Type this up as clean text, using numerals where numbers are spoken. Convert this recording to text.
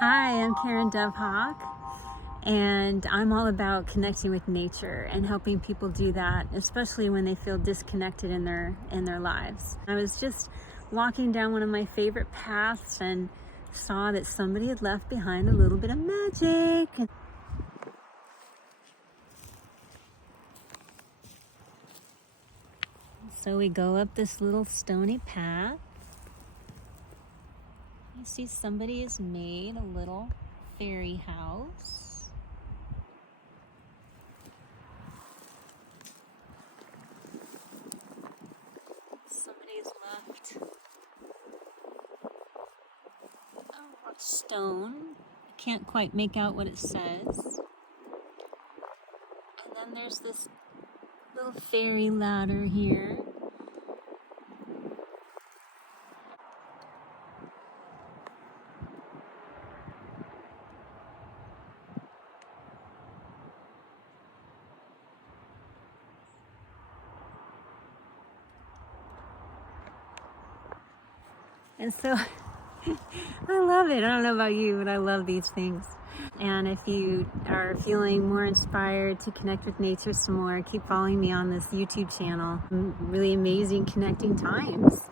Hi, I'm Karen Dovehawk, and I'm all about connecting with nature and helping people do that, especially when they feel disconnected in their lives. I was just walking down one of my favorite paths and saw that somebody had left behind a little bit of magic. So we go up this little stony path. You see somebody has made a little fairy house. Somebody's left a stone. I can't quite make out what it says. And then there's this little fairy ladder here. And so I love it. I don't know about you, but I love these things. And if you are feeling more inspired to connect with nature some more, keep following me on this YouTube channel. Really amazing connecting times.